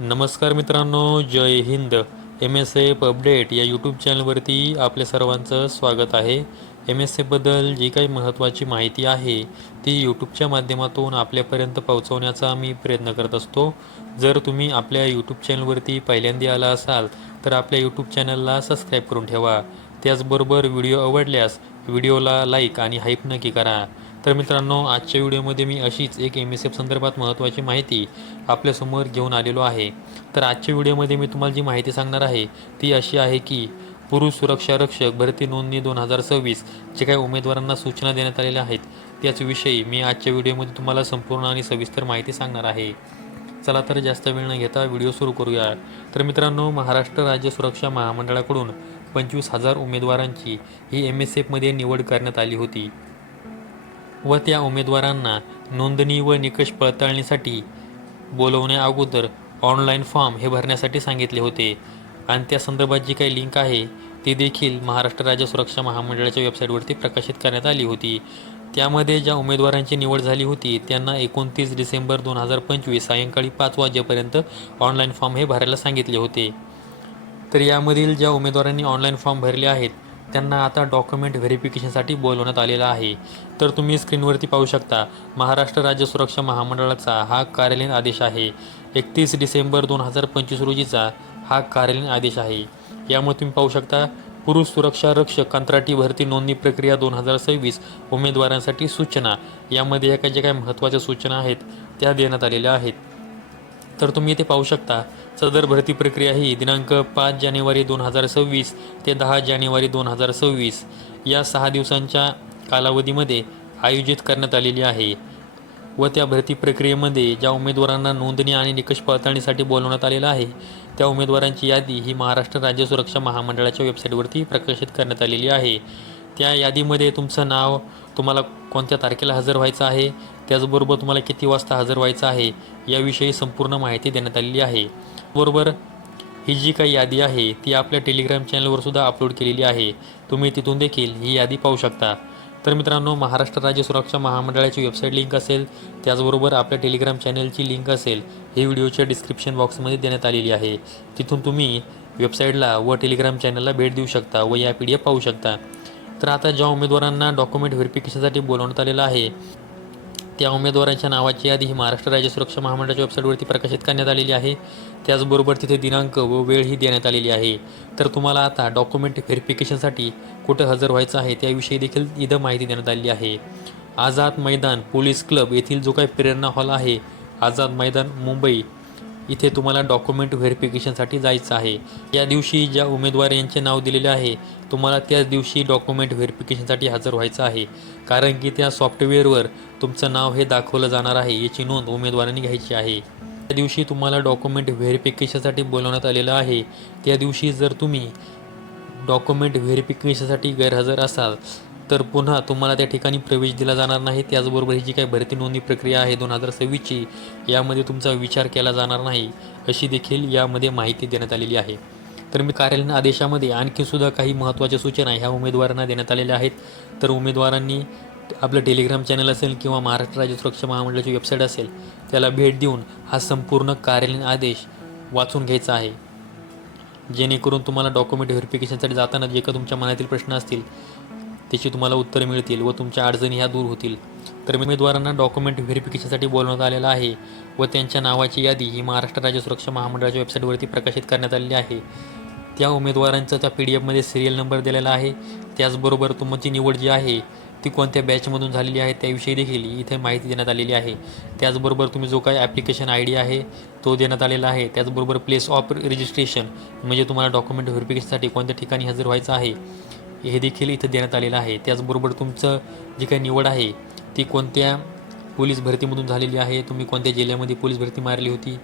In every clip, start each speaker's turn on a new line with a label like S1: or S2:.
S1: नमस्कार मित्रांनो जय हिंद. एम एस एफ अपडेट या यूट्यूब चॅनलवरती आपल्या सर्वांचं स्वागत आहे. एम एस एफबद्दल जी काही महत्त्वाची माहिती आहे ती यूट्यूबच्या माध्यमातून आपल्यापर्यंत पोहोचवण्याचा मी प्रयत्न करत असतो. जर तुम्ही आपल्या यूट्यूब चॅनलवरती पहिल्यांदा आला असाल तर आपल्या यूट्यूब चॅनलला सबस्क्राईब करून ठेवा. त्याचबरोबर व्हिडिओ आवडल्यास व्हिडिओला लाईक आणि हाईप नक्की करा. तर मित्रांनो आजच्या व्हिडिओमध्ये मी अशीच एक एम एस एफ संदर्भात महत्त्वाची माहिती आपल्यासमोर घेऊन आलेलो आहे. तर आजच्या व्हिडिओमध्ये मी तुम्हाला जी माहिती सांगणार आहे ती अशी आहे की पुरुष सुरक्षा रक्षक भरती नोंदणी दोन हजार सव्वीस जे काही उमेदवारांना सूचना देण्यात आलेल्या आहेत त्याचविषयी मी आजच्या व्हिडिओमध्ये तुम्हाला संपूर्ण आणि सविस्तर माहिती सांगणार आहे. चला तर जास्त वेळ न घेता व्हिडिओ सुरू करूया. तर मित्रांनो महाराष्ट्र राज्य सुरक्षा महामंडळाकडून पंचवीस हजार उमेदवारांची ही एम एस एफमध्ये निवड करण्यात आली होती. व त्या उमेदवारांना नोंदणी व निकष पडताळणीसाठी बोलवण्या अगोदर ऑनलाईन फॉर्म हे भरण्यासाठी सांगितले होते. आणि त्या संदर्भात जी काही लिंक आहे ती देखील महाराष्ट्र राज्य सुरक्षा महामंडळाच्या वेबसाईटवरती प्रकाशित करण्यात आली होती. त्यामध्ये ज्या उमेदवारांची निवड झाली होती त्यांना एकोणतीस डिसेंबर दोन हजार पंचवीस सायंकाळी पाच वाजेपर्यंत ऑनलाईन फॉर्म हे भरायला सांगितले होते. तर यामधील ज्या उमेदवारांनी ऑनलाईन फॉर्म भरले आहेत त्यांना आता डॉक्युमेंट व्हेरिफिकेशनसाठी बोलवण्यात आलेलं आहे. तर तुम्ही स्क्रीनवरती पाहू शकता महाराष्ट्र राज्य सुरक्षा महामंडळाचा हा कार्यालयीन आदेश आहे. एकतीस डिसेंबर दोन हजार पंचवीस रोजीचा हा कार्यालयीन आदेश आहे. यामुळे तुम्ही पाहू शकता पुरुष सुरक्षा रक्षक कंत्राटी भरती नोंदणी प्रक्रिया दोन हजार सव्वीस उमेदवारांसाठी सूचना. यामध्ये या काही ज्या काही महत्त्वाच्या सूचना आहेत त्या देण्यात आलेल्या आहेत. तर तुम्ही इथे पाहू शकता सदर भरती प्रक्रिया ही दिनांक पाच जानेवारी दोन हजार सव्वीस ते दहा जानेवारी दोन हजार सव्वीस या सहा दिवसांच्या कालावधीमध्ये आयोजित करण्यात आलेली आहे व त्या भरती प्रक्रियेमध्ये ज्या उमेदवारांना नोंदणी आणि निकष पडताळणीसाठी बोलवण्यात आलेलं आहे त्या उमेदवारांची यादी ही महाराष्ट्र राज्य सुरक्षा महामंडळाच्या वेबसाईटवरती प्रकाशित करण्यात आलेली आहे. त्या यादीमध्ये तुमचं नाव तुम्हाला कोणत्या तारखेला हजर व्हायचं आहे त्याचबरोबर तुम्हाला किती वाजता हजर व्हायचं आहे याविषयी संपूर्ण माहिती देण्यात आलेली आहे. बरोबर ही जी काही यादी आहे ती आपल्या टेलिग्राम चॅनलवर सुद्धा अपलोड केलेली आहे. तुम्ही तिथून देखील ही यादी पाहू शकता. तर मित्रांनो महाराष्ट्र राज्य सुरक्षा महामंडळाची वेबसाईट लिंक असेल त्याचबरोबर आपल्या टेलिग्राम चॅनलची लिंक असेल हे व्हिडिओच्या डिस्क्रिप्शन बॉक्समध्ये देण्यात आलेली आहे. तिथून तुम्ही वेबसाईटला व टेलिग्राम चॅनलला भेट देऊ शकता व या पी डी एफ पाहू शकता. तर आता ज्या उमेदवारांना डॉक्युमेंट व्हेरिफिकेशनसाठी बोलवण्यात आलेलं आहे त्या उमेदवारांच्या नावाची यादी ही महाराष्ट्र राज्य सुरक्षा महामंडळाच्या वेबसाईटवरती प्रकाशित करण्यात आलेली आहे. त्याचबरोबर तिथे दिनांक व वेळही देण्यात आलेली आहे. तर तुम्हाला आता डॉक्युमेंट व्हेरिफिकेशनसाठी कुठं हजर व्हायचं आहे त्याविषयी देखील इथं माहिती देण्यात आलेली आहे. आझाद मैदान पोलीस क्लब येथील जो काही प्रेरणा हॉल आहे आझाद मैदान मुंबई इथे तुम्हाला डॉक्युमेंट व्हेरिफिकेशनसाठी जायचं आहे. या दिवशी ज्या उमेदवार यांचे नाव दिलेले आहे तुम्हाला त्याच दिवशी डॉक्युमेंट व्हेरिफिकेशनसाठी हजर व्हायचं आहे. कारण की त्या सॉफ्टवेअरवर तुमचं नाव हे दाखवलं जाणार आहे याची नोंद उमेदवारांनी घ्यायची आहे. त्या दिवशी तुम्हाला डॉक्युमेंट व्हेरिफिकेशनसाठी बोलवण्यात आलेलं आहे. त्या दिवशी जर तुम्ही डॉक्युमेंट व्हेरिफिकेशनसाठी गैरहजर असाल तर पुन्हा तुम्हाला त्या ठिकाणी प्रवेश दिला जाणार नाही. त्याचबरोबर ही जी काही भरती नोंदणी प्रक्रिया आहे दोन हजार सव्वीसची यामध्ये तुमचा विचार केला जाणार नाही अशी देखील यामध्ये माहिती देण्यात आलेली आहे. तर मी कार्यालयीन आदेशामध्ये आणखीसुद्धा काही महत्त्वाच्या सूचना ह्या उमेदवारांना देण्यात आलेल्या आहेत. तर उमेदवारांनी आपलं टेलिग्राम चॅनल असेल किंवा महाराष्ट्र राज्य सुरक्षा महामंडळाची वेबसाईट असेल त्याला भेट देऊन हा संपूर्ण कार्यालयीन आदेश वाचून घ्यायचा आहे. जेणेकरून तुम्हाला डॉक्युमेंट व्हेरिफिकेशनसाठी जाताना जे का तुमच्या मनातील प्रश्न असतील त्याची तुम्हाला उत्तरं मिळतील व तुमच्या अडचणी ह्या दूर होतील. तर उमेदवारांना डॉक्युमेंट व्हेरिफिकेशनसाठी बोलवण्यात आलेलं आहे व त्यांच्या नावाची यादी ही महाराष्ट्र राज्य सुरक्षा महामंडळाच्या वेबसाईटवरती प्रकाशित करण्यात आलेली आहे. त्या उमेदवारांचा त्या पी डी एफमध्ये सिरियल नंबर दिलेला आहे. त्याचबरोबर तुमची निवड जी आहे ती कोणत्या बॅचमधून झालेली आहे त्याविषयी देखील इथे माहिती देण्यात आलेली आहे. त्याचबरोबर तुम्ही जो काही ॲप्लिकेशन आय डी आहे तो देण्यात आलेला आहे. त्याचबरोबर प्लेस ऑफ रजिस्ट्रेशन म्हणजे तुम्हाला डॉक्युमेंट व्हेरिफिकेशनसाठी कोणत्या ठिकाणी हजर व्हायचं आहे. हे देखील इथं देण्यात आलेलं आहे. त्याचबरोबर तुमचं जी काही निवड आहे ती कोणत्या पोलीस भरतीमधून झालेली आहे तुम्ही कोणत्या जिल्ह्यामध्ये पोलीस भरती मारली होती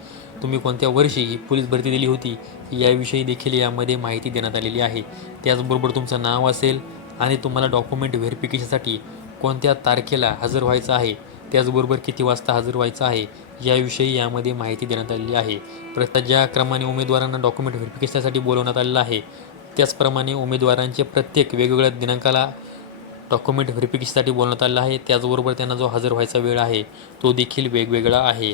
S1: तुम्ही कोणत्या वर्षी ही पोलीस भरती दिली होती याविषयी देखील यामध्ये माहिती देण्यात आलेली आहे. त्याचबरोबर तुमचं नाव असेल आणि तुम्हाला डॉक्युमेंट व्हेरिफिकेशनसाठी कोणत्या तारखेला हजर व्हायचं आहे त्याचबरोबर किती वाजता हजर व्हायचं आहे याविषयी यामध्ये माहिती देण्यात आलेली आहे. प्रत्येक ज्या क्रमाने उमेदवारांना डॉक्युमेंट व्हेरिफिकेशनसाठी बोलवण्यात आलेलं आहे त्याचप्रमाणे उमेदवारांचे प्रत्येक वेगवेगळ्या दिनांकाला डॉक्युमेंट व्हेरिफिकेशनसाठी बोलण्यात आलं आहे. त्याचबरोबर त्यांना जो हजर व्हायचा वेळ आहे तो देखील वेगवेगळा आहे.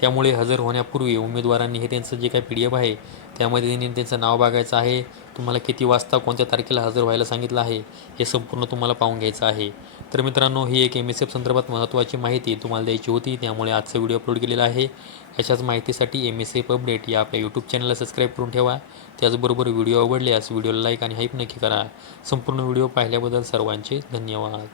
S1: त्यामुळे हजर होण्यापूर्वी उमेदवारांनी हे त्यांचं जे काही पी डी एफ आहे त्यामध्ये त्यांनी त्यांचं नाव बघायचं आहे. तुम्हाला किती वाजता कोणत्या तारखेला हजर व्हायला सांगितलं आहे हे संपूर्ण तुम्हाला पाहून घ्यायचं आहे. तर मित्रांनो ही एक एम एस एफ संदर्भात महत्त्वाची माहिती तुम्हाला द्यायची होती त्यामुळे आजचा व्हिडिओ अपलोड केलेला आहे. अशाच माहितीसाठी एम एस एफ अपडेट या आपल्या यूट्यूब चॅनलला सबस्क्राईब करून ठेवा. त्याचबरोबर व्हिडिओ आवडल्यास व्हिडिओला लाईक आणि हाईप नक्की करा. संपूर्ण व्हिडिओ पाहिल्याबद्दल सर्वांचे धन्यवाद.